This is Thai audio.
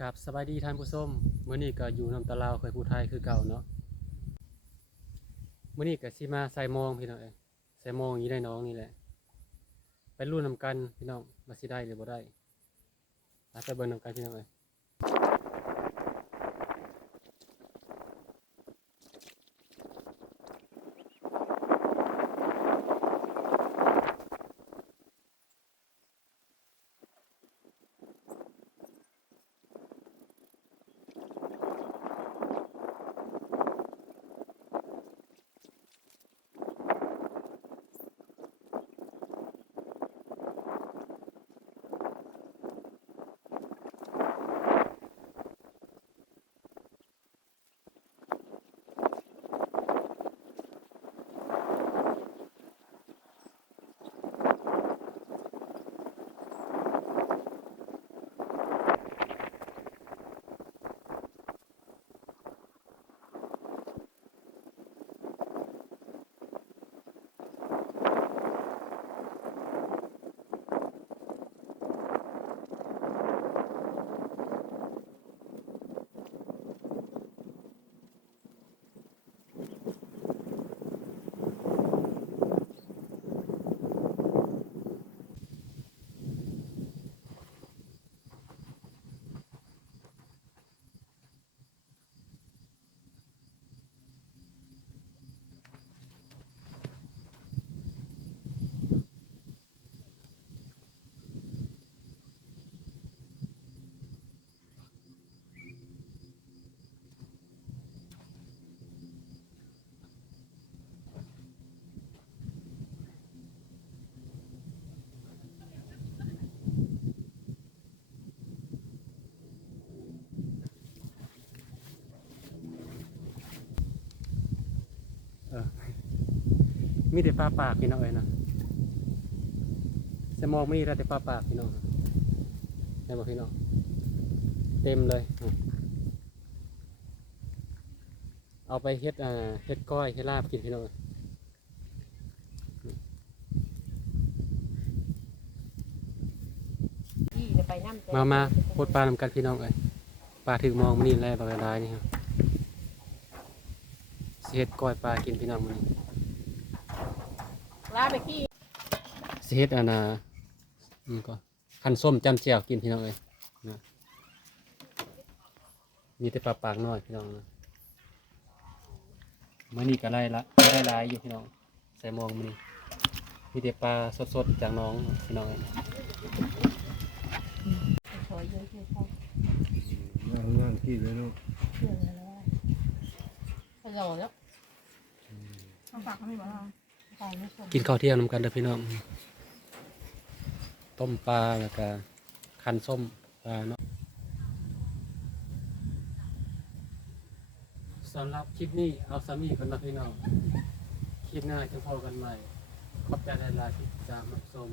กับสบายดีท่านผู้ชมเมื่อนี้ก็อยู่นำตะลาวเคยผู้ไทยคือเก่าเนาะเมื่อนี้ก็สิมาใส่มองพี่น้องเอ้ยใส่มองอยู่ในหน้องนี่แหละไปรุ่นนำกันพี่น้องมาสิได้หรือบ่ได้ไปไปเบิ่งนำกันพี่น้องเอ้ย มีแต่ปลาปากพี่น้องเอ้ยนะใส่มองมีแต่ปลาปากพี่น้องได้บ่พี่น้องเต็มเลยอะเอาไปเฮ็ดอ่าเฮ็ดก้อยเฮ็ดลาบกินพี่น้องพี่จะไปน้ำใจมามาโคตรปลานำกันพี่น้องเอ้ยปลาถึกมองมันนี่แหละปลากระดายนี่ครับสิเฮ็ดก้อยปลากินพี่น้องมื้อนี้ ลาไปขี้สิเฮ็ดอันน่ะอืมก็คันส้มจำแจ่วกินพี่น้องเอ้ยนะมีแต่ปลาปากน้อยพี่น้องนะมื้อนี้ก็ได้ละได้หลายอยู่พี่น้องใส่หมองมื้อนี้มีแต่ปลาสดๆจากหน้องพี่น้องเอ้ยสวยเยอะที่เขานั่งนั่งกินเลยเนาะเชื่อแล้วฮัลโหลแล้วทางฝากเขาไม่บอกเราตายไม่ส่ง กินข้าวเที่ยงนำกันเด้อพี่น้องต้มปลาแล้วก็คันส้มปลาเนาะสำหรับคลิปนี้เอาสามีกันนะพี่น้องคลิปหน้าจะพอกันใหม่ขอบใจหลายๆที่ติดตามรับชม